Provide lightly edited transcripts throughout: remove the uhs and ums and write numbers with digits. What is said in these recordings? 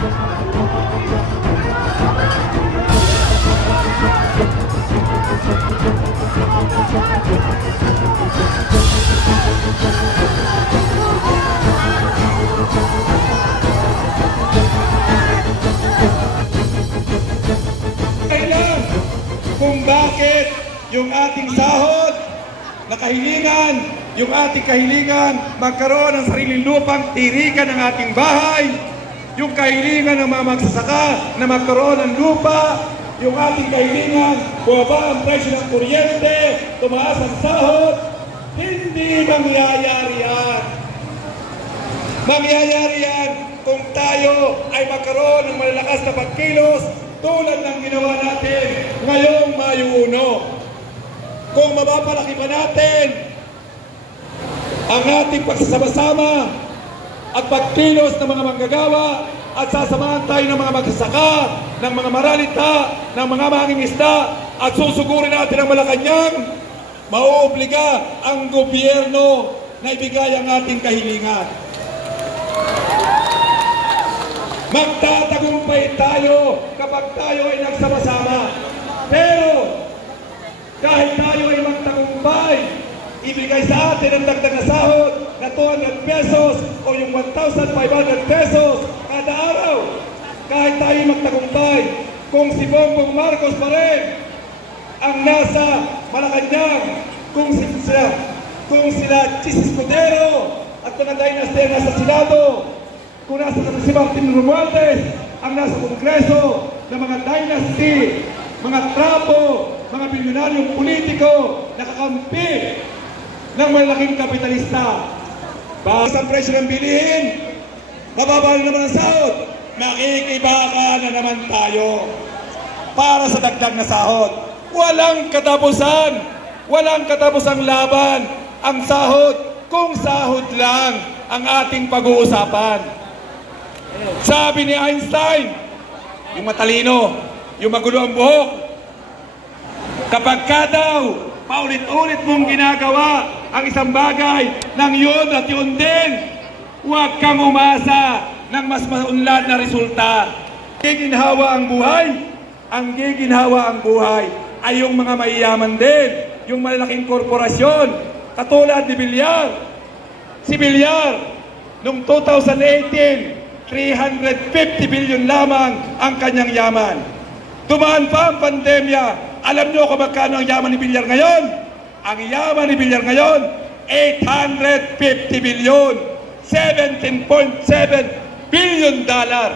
Kung bakit yung ating sahod na kahilingan, yung ating kahilingan magkaroon ng sariling lupang tirikan ng ating bahay, yung kahilingan ng mga magsasaka na magkaroon ng lupa, yung ating kahilingan, bumaba ang presyo ng kuryente, tumaas ang sahod, hindi mangyayari yan. Mangyayari yan kung tayo ay magkaroon ng malalakas na pagkilos tulad ng ginawa natin ngayong Mayo 1. Kung mapapalaki pa natin ang ating pagsasama-sama at pagkilos ng mga manggagawa at sasamahan tayo ng mga magsasaka, ng mga maralita, ng mga mangingisda at susugurin natin ang Malacanang, mauobliga ang gobyerno na ibigay ang ating kahilingan. Magtatagumpay tayo kapag tayo ay nagsama-sama. Pero kahit tayo ay magtagumpay, ibigay sa atin ang dagdag na sahod na 200 pesos o yung 1,500 pesos kada araw. Kahit tayo ay magtagumpay, kung si Bongbong Marcos pa rin ang nasa Malacanang, kung sila Chis Escudero at mga dynasty ang nasa Senado, kung nasa si Martin Romualdez ang nasa Kongreso ng mga dynasty, mga trapo, mga bilyonaryong politiko na kakampi ng malaking kapitalista. Bawas ang presyo ng bilihin, mababa na naman ang sahod, makikibaka na naman tayo para sa dagdag na sahod. Walang katapusan, walang katapusang laban ang sahod kung sahod lang ang ating pag-uusapan. Sabi ni Einstein, yung matalino, yung magulo ang buhok, kapag ka daw paulit-ulit mong ginagawa ang isang bagay ng yun at yun din, huwag kang umasa ng mas maunlad na resulta. Giginhawa ang buhay, ang giginhawa ang buhay ay yung mga mayayaman din, yung malalaking korporasyon, katulad ni Villar. Si Villar, noong 2018, 350 billion lamang ang kanyang yaman. Dumaan pa ang pandemya. Alam nyo kung magkano ang yaman ni Villar ngayon? Ang yaman ni Villar ngayon, 850 billion. 17.7 billion dollar.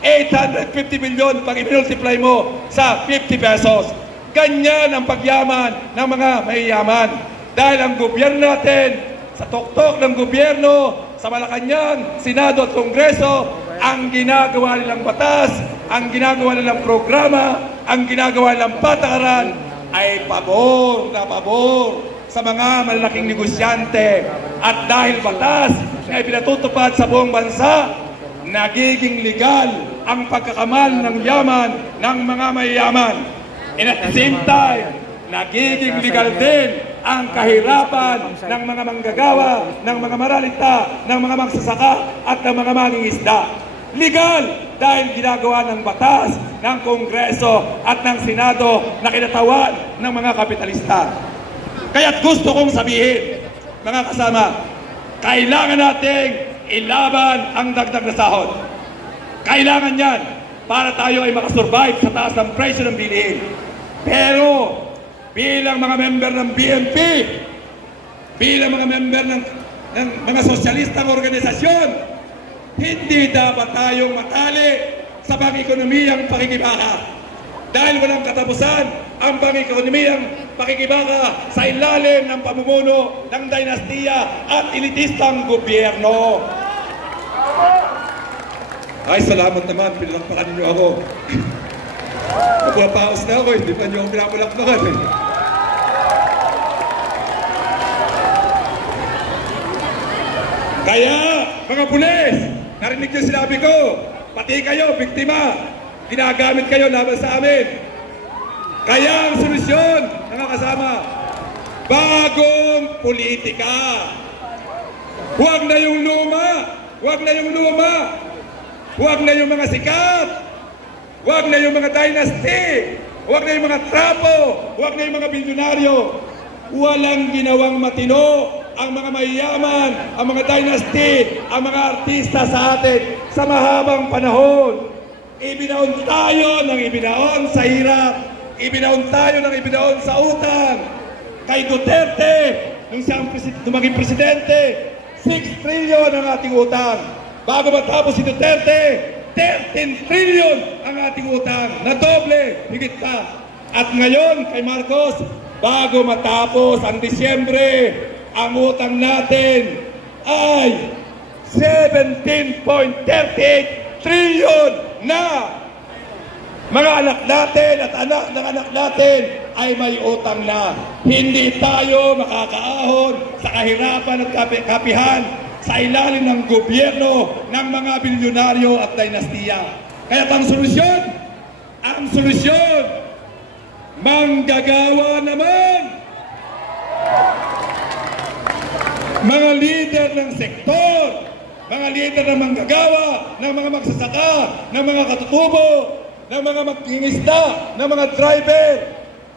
850 billion pag i-multiply mo sa 50 pesos. Ganyan ang pagyaman ng mga mayayaman. Dahil ang gobyerno natin, sa tuktok ng gobyerno, sa Malacanang, Senado at Kongreso, ang ginagawa nilang batas, ang ginagawa nilang programa, ang ginagawa nilang patakaran ay pabor na pabor sa mga malalaking negosyante. At dahil batas na ipinatutupad sa buong bansa, nagiging legal ang pagkakamal ng yaman ng mga mayayaman. And at the same time, nagiging legal din ang kahirapan ng mga manggagawa, ng mga maralita, ng mga magsasaka at ng mga mangingisda. Legal dahil ginagawa ng batas, ng Kongreso at ng Senado na kinatawan ng mga kapitalista. Kaya't gusto kong sabihin, mga kasama, kailangan nating ilaban ang dagdag na sahod. Kailangan yan para tayo ay makasurvive sa taas ng presyo ng bilihin. Pero bilang mga member ng BNP, bilang mga member ng mga sosyalistang organisasyon, hindi dapat tayong matali sa pang-ekonomiyang pakikibaka. Dahil walang katapusan ang pang-ekonomiyang pakikibaka sa ilalim ng pamumuno ng dinastiya at elitistang gobyerno. Ay, salamat naman, pinalakpakan niyo ako. Napupaos na ako, hindi pa niyo ako pinapalakpakan eh. Kaya, mga pulis, narinig niyo sinabi ko, pati kayo, biktima, ginagamit kayo laban sa amin. Kaya ang solusyon, mga kasama, bagong politika. Huwag na yung luma, huwag na yung luma. Huwag na yung mga sikat. Huwag na yung mga dynasty. Huwag na yung mga trapo. Huwag na yung mga bilyonaryo. Walang ginawang matino ang mga mayayaman, ang mga dynasty, ang mga artista sa atin sa mahabang panahon. Ibinaon tayo ng ibinaon sa hirap. Ibinaon tayo ng ibinaon sa utang. Kay Duterte, nung siyang maging presidente, 6 trillion ang ating utang. Bago matapos si Duterte, 13 trillion ang ating utang. Na doble, higit pa. At ngayon, kay Marcos, bago matapos ang Disyembre, ang utang natin ay 17.38 trillion na. Mga anak natin at anak ng anak natin ay may utang na. Hindi tayo makakaahon sa kahirapan at kapihan sa ilalim ng gobyerno ng mga bilyonaryo at dinastiya. Kaya ang solusyon, manggagawa naman. Mga lider ng sektor, mga lider ng manggagawa, ng mga magsasaka, ng mga katutubo, ng mga magkingisda, ng mga driver,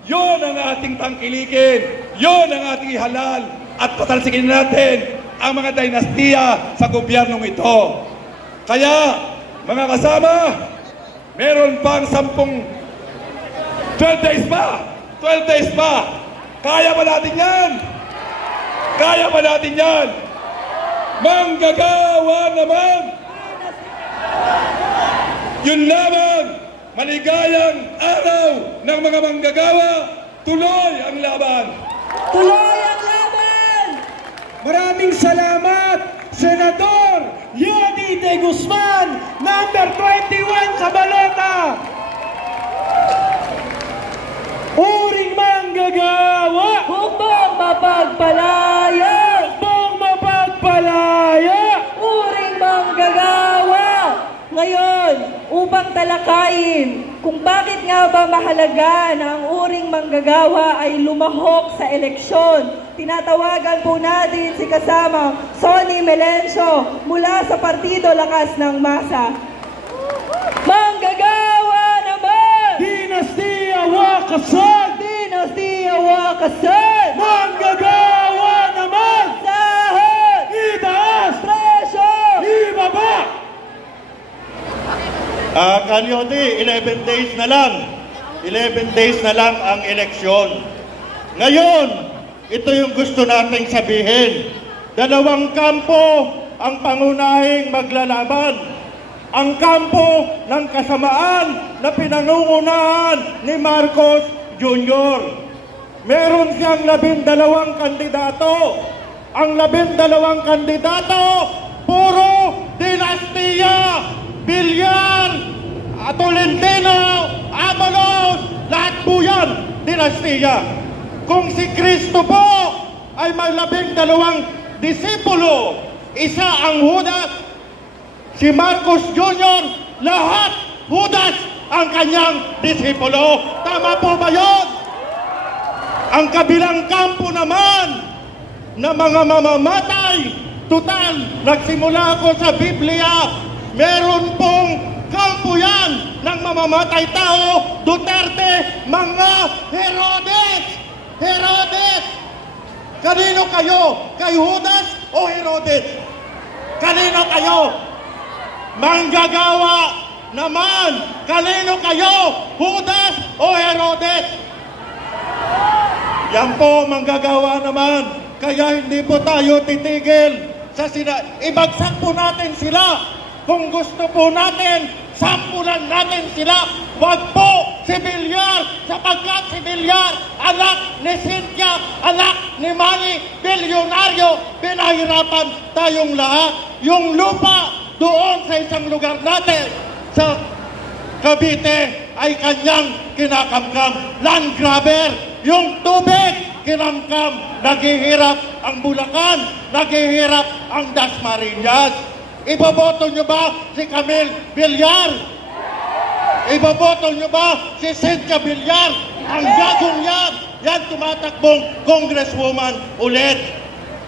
yon ang ating tangkilikin, yon ang ating ihalal at patalsikin natin ang mga dinastiya sa gobyernong ito. Kaya, mga kasama, meron pang 12 days pa. Kaya ba natin yan? Kaya ba natin yan? Manggagawa naman! Yun lamang! Maligayang araw ng mga manggagawa! Tuloy ang laban! Tuloy ang laban! Maraming salamat, Senador Yodi De Guzman, number 21 sa balota! Uring manggagawa! Hukbong mapagpalaya! Hukbong mapagpalaya! Uring manggagawa! Ngayon, upang talakayin kung bakit nga ba mahalaga na ang uring manggagawa ay lumahok sa eleksyon, tinatawagan po natin si kasamang Sonny Melencio mula sa Partido Lakas ng Masa. Manggagawa naman! Dinastiya Wakasan! Dinastiya Wakasan! Manggagawa naman! Sahod! Itaas! Presyo! Ibaba! Kalyoti, 11 days na lang. 11 days na lang ang eleksyon. Ngayon, ito yung gusto nating sabihin. Dalawang kampo ang pangunahing maglalaban. Ang kampo ng kasamaan na pinangungunahan ni Marcos Jr. Meron siyang 12 kandidato. Ang 12 kandidato, puro dinastiya, Villar, Tolentino, Avalos, lahat po yan, dinastiya. Kung si Cristo po ay may 12 disipulo, isa ang Judas, si Marcos Jr., lahat Judas ang kanyang disipulo. Tama po ba yun? Ang kabilang kampo naman na mga mamamatay, tutal, nagsimula ako sa Biblia, meron pong kampo yan ng mamamatay tao, Duterte, mga Herodes. Herodes! Kanino kayo? Kay Judas o Herodes? Kanino kayo? Manggagawa naman! Kanino kayo? Judas o Herodes? Yan po, manggagawa naman. Kaya hindi po tayo titigil sa ibagsak po natin sila. Kung gusto po natin, sampulan natin sila. Wag po si Villar, sapagkat si Villar, anak ni Cynthia, anak ni Manny, bilyonaryo, pinahirapan tayong lahat. Yung lupa doon sa isang lugar natin, sa Cavite, ay kanyang kinakamkam. Land grabber, yung tubig, kinamkam, naghihirap ang Bulacan, naghihirap ang Dasmariñas. Iboboto nyo ba si Camille Villar? Iboboto nyo ba si Cynthia Villar? Ang gagong yan, yan tumatakbong congresswoman ulit.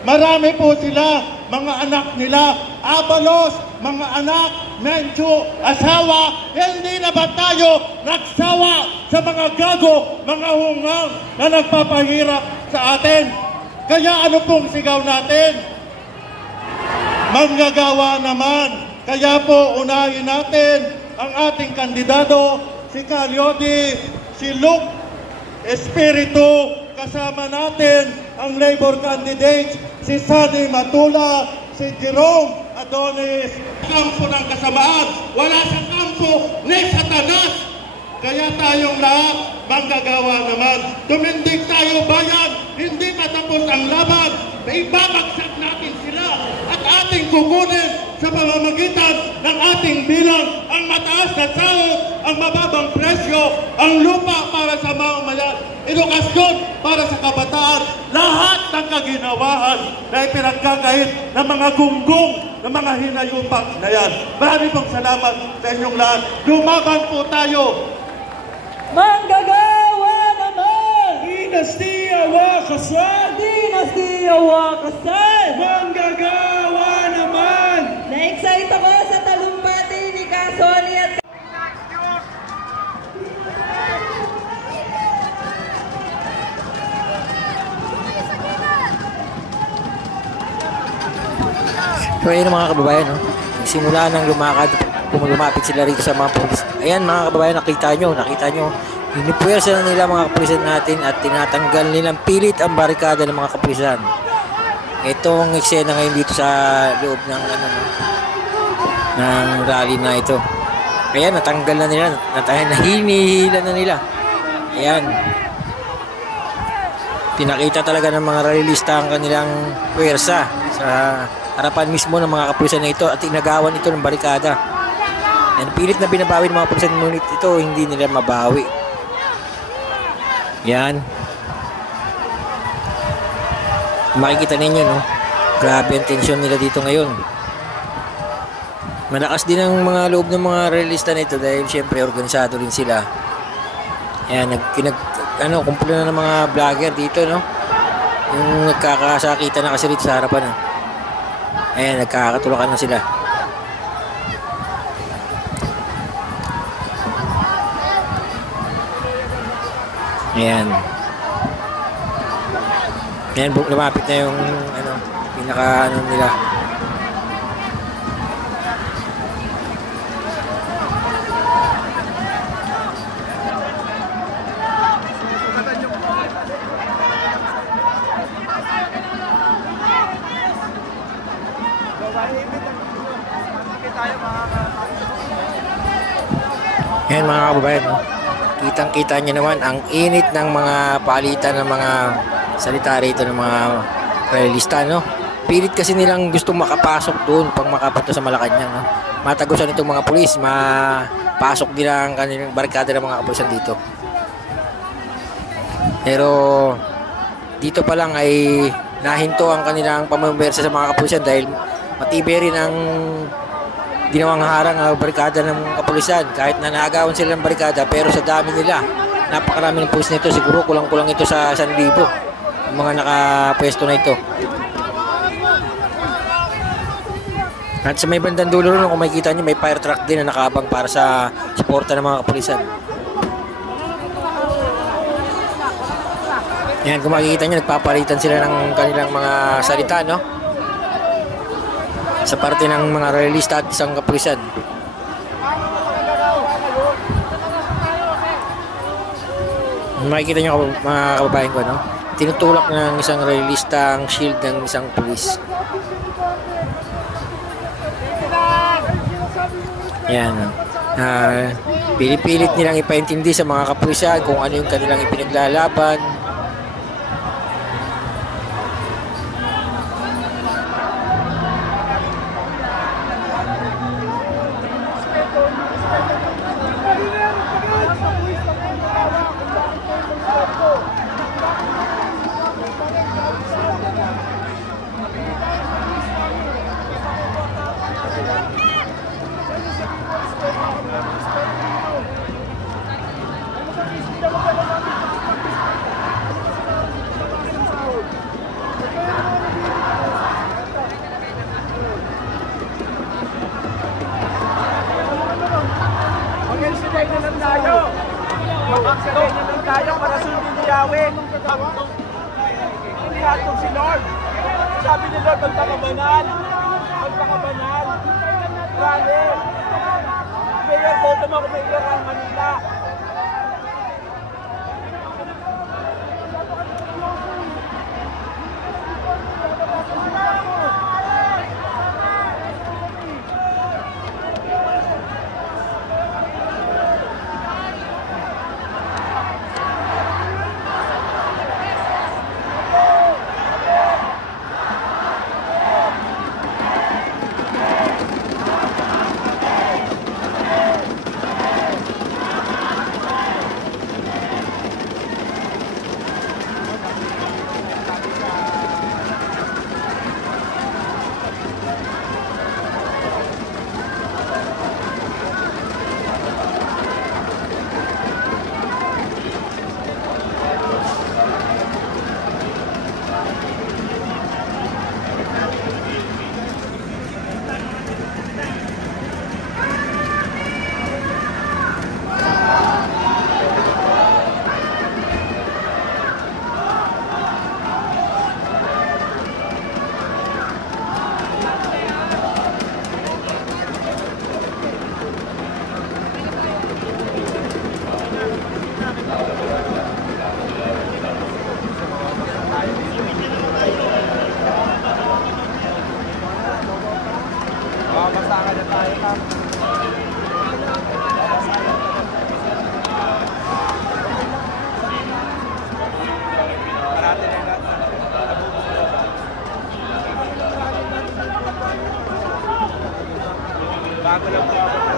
Marami po sila, mga anak nila, Abalos, mga anak, mencho, asawa, hindi na ba tayo nagsawa sa mga gago, mga hungang na nagpapahirap sa atin? Kaya ano pong sigaw natin? Manggagawa naman. Kaya po unahin natin ang ating kandidato, si Calyodi, si Luke Espiritu, kasama natin ang Labor candidates, si Sani Matula, si Jerome Adonis. Kampo ng kasamaan, wala sa kampo ni Satanas. Kaya tayong lahat manggagawa naman. Tumindig tayo bayan, hindi matapos ang laban. Ibabagsak natin sila at ating kukunin sa pamamagitan ng ating bilang ang mataas na sahod, ang mababang presyo, ang lupa para sa mamamayan, edukasyon para sa kabataan, lahat ng kaginawahan na ipinagkakait ng mga gunggong, ng mga hinayupak na yan. Maraming pong salamat sa inyong lahat. Lumaban po tayo. Manggagawa naman! Dinastiya Wakasan! Dinastiya Wakasan! Manggagawa naman! Na-excite ako sa talumpati ni Kasoni at So ayun mga kababayan, no? Simula nang lumapit sila rito sa mga pulis. Ayan mga kababayan, nakita nyo. Hinipuwersa na nila mga kapulisan natin at tinatanggal nilang pilit ang barikada ng mga kapulisan. Itong eksena ngayon dito sa loob ng ng rally na ito. Ayan, natanggal na nila, hinihila na nila. Ayan. Pinakita talaga ng mga rallyista ang kanilang puwersa sa harapan mismo ng mga kapulisan na ito at inagawan ito ng barikada. Yan, pilit na binabawi ng mga kapulisan, ngunit ito hindi nila mabawi. Yan. Makikita ninyo, no? Grabe ang tensyon nila dito ngayon. Malakas din ang mga loob ng mga realista nito dahil syempre organisado rin sila. Yan, kumplo na ng mga vlogger dito, no? Yung nagkakasakita na kasi rito sa harapan, no? Ayan, nagkakatulakan na sila. Ayan. Ayan, lumapit na yung pinaka nila. Ayan mga kababayan, no? Kitang-kita nyo naman ang init ng mga palitan ng mga salita rito ng mga realista, no? Pilit kasi nilang gustong makapasok doon pag makapunta sa Malacanang, no? Matagusan itong mga pulis, mapasok din ang kanilang barikada ng mga kapulisan dito. Pero dito pa lang ay nahinto ang kanilang pamamwersa sa mga kapulisan dahil matibay rin ang ginawang harang ang barikada ng kapulisan. Kahit na naagawan sila ng barikada, pero sa dami nila, napakarami ng pulis nito, siguro kulang-kulang ito sa 1,000 yung mga nakapwesto na ito. At sa may bandang dulo rin, kung makikita nyo, may fire truck din na nakaabang para sa suporta ng mga kapulisan. Yan, kung makikita nyo, nagpapalitan sila ng kanilang mga salita, no? Sa parte ng mga realista at isang kapulisan. Makikita nyo mga kababayan ko, no? Tinutulak ng isang realista ang shield ng isang pulis. Yan. Pinipilit nilang ipaintindi sa mga kapulisan kung ano yung kanilang ipinaglalaban. Magkaganyan lang tayo para sundin ni Yahweh. Inihatog si Lord. Sabi ni Lord, magpakabanal. Magpakabanal. Rally. Mayor, boto mo ako Mayor ang Manila. Masakan na tayo ka. Parati na yung lahat. Bago lang po ako.